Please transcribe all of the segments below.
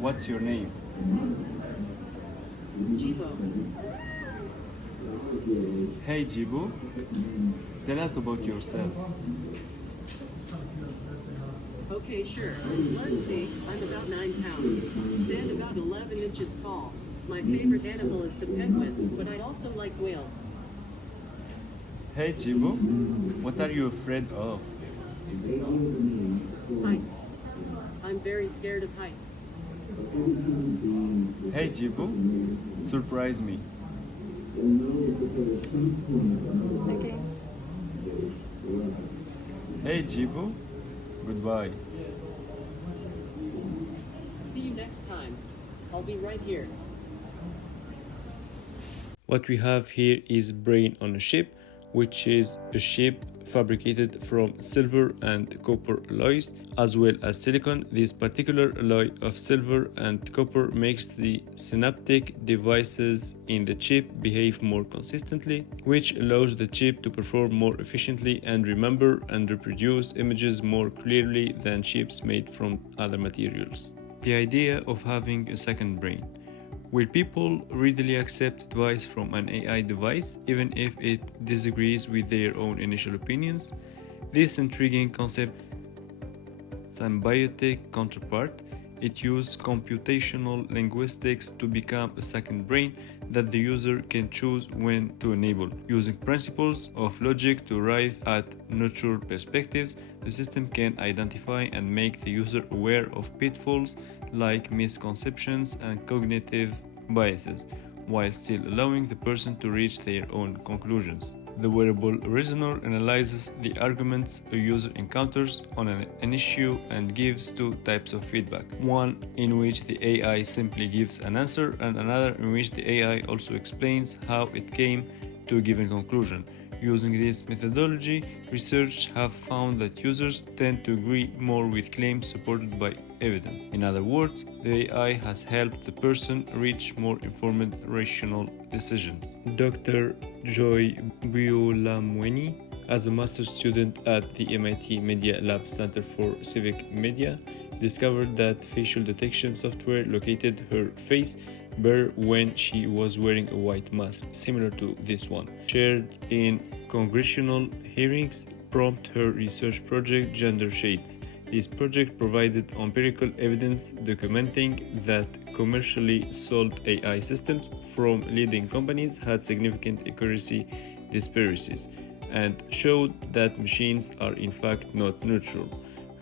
What's your name? Jibo. Hey Jibo, tell us about yourself. Okay, sure. Let's see. I'm about 9 pounds. Stand about 11 inches tall. My favorite animal is the penguin, but I also like whales. Hey Jibo, what are you afraid of? Heights. I'm very scared of heights. Hey Jibo, surprise me. Okay. Hey Jibo, goodbye. See you next time. I'll be right here. What we have here is brain on a chip, which is a chip fabricated from silver and copper alloys as well as silicon. This particular alloy of silver and copper makes the synaptic devices in the chip behave more consistently, which allows the chip to perform more efficiently and remember and reproduce images more clearly than chips made from other materials. The idea of having a second brain. Will people readily accept advice from an AI device even if it disagrees with their own initial opinions? This intriguing concept symbiotic counterpart. It uses computational linguistics to become a second brain that the user can choose when to enable. Using principles of logic to arrive at neutral perspectives, the system can identify and make the user aware of pitfalls like misconceptions and cognitive biases, while still allowing the person to reach their own conclusions. The wearable reasoner analyzes the arguments a user encounters on an issue and gives two types of feedback. One in which the AI simply gives an answer, and another in which the AI also explains how it came to a given conclusion. Using this methodology, research have found that users tend to agree more with claims supported by evidence. In other words, the AI has helped the person reach more informed, rational decisions. Dr. Joy Biolamweni, as a master's student at the MIT Media Lab Center for Civic Media, discovered that facial detection software located her face bare when she was wearing a white mask, similar to this one. Shared in congressional hearings, prompt her research project Gender Shades. This project provided empirical evidence documenting that commercially sold AI systems from leading companies had significant accuracy disparities and showed that machines are in fact not neutral.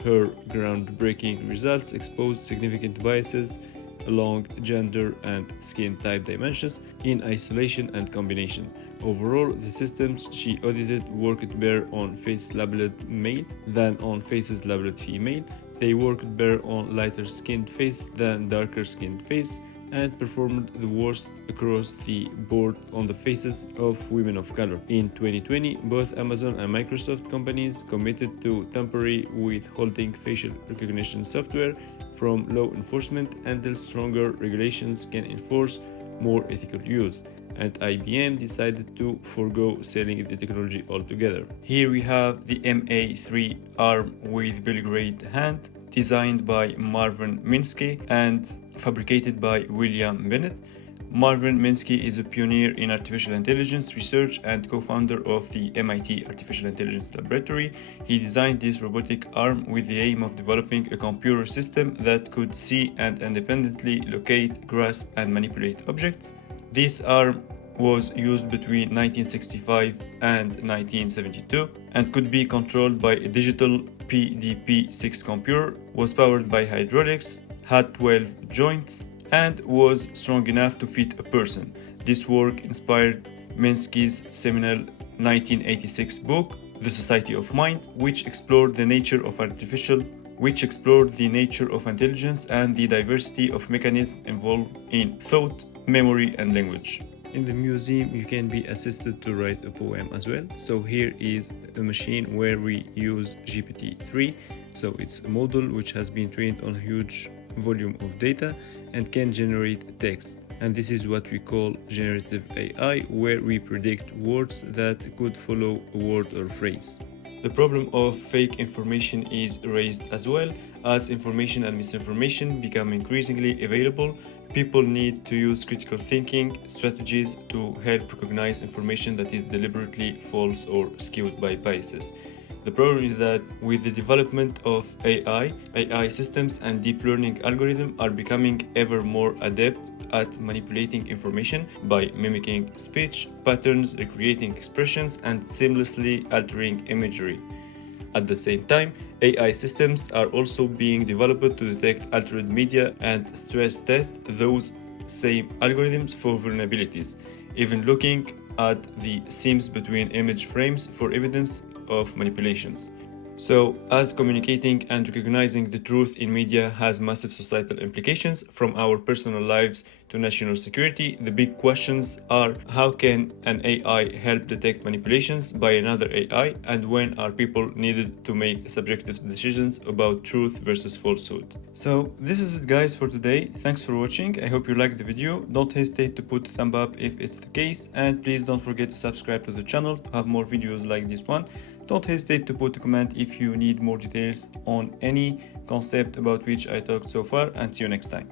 Her groundbreaking results exposed significant biases along gender and skin type dimensions in isolation and combination. Overall, the systems she audited worked better on faces labeled male than on faces labeled female. They worked better on lighter skinned faces than darker skinned faces, and performed the worst across the board on the faces of women of color. In 2020, both Amazon and Microsoft companies committed to temporarily withholding facial recognition software from law enforcement until stronger regulations can enforce more ethical use, and IBM decided to forego selling the technology altogether. Here we have the MA3 arm with belgrade hand, designed by Marvin Minsky and fabricated by William Bennett. Marvin Minsky is a pioneer in artificial intelligence research and co-founder of the MIT Artificial Intelligence Laboratory. He designed this robotic arm with the aim of developing a computer system that could see and independently locate, grasp, and manipulate objects. This arm was used between 1965 and 1972 and could be controlled by a digital PDP-6 computer, was powered by hydraulics, had 12 joints, and was strong enough to fit a person. This work inspired Minsky's seminal 1986 book, The Society of Mind, which explored the nature of intelligence and the diversity of mechanisms involved in thought, memory, and language. In the museum, you can be assisted to write a poem as well. So here is a machine where we use GPT-3. So it's a model which has been trained on a huge volume of data and can generate text. And this is what we call generative AI, where we predict words that could follow a word or phrase. The problem of fake information is raised as well, as information and misinformation become increasingly available, people need to use critical thinking strategies to help recognize information that is deliberately false or skewed by biases. The problem is that with the development of AI systems and deep learning algorithms are becoming ever more adept at manipulating information by mimicking speech patterns, recreating expressions, and seamlessly altering imagery. At the same time, AI systems are also being developed to detect altered media and stress test those same algorithms for vulnerabilities, even looking at the seams between image frames for evidence of manipulations. So, as communicating and recognizing the truth in media has massive societal implications from our personal lives to national security, the big questions are: how can an AI help detect manipulations by another AI, and when are people needed to make subjective decisions about truth versus falsehood? So this is it, guys, for today. Thanks for watching. I hope you liked the video. Don't hesitate to put a thumb up if it's the case, and please don't forget to subscribe to the channel to have more videos like this one. Don't hesitate to put a comment if you need more details on any concept about which I talked so far, and see you next time.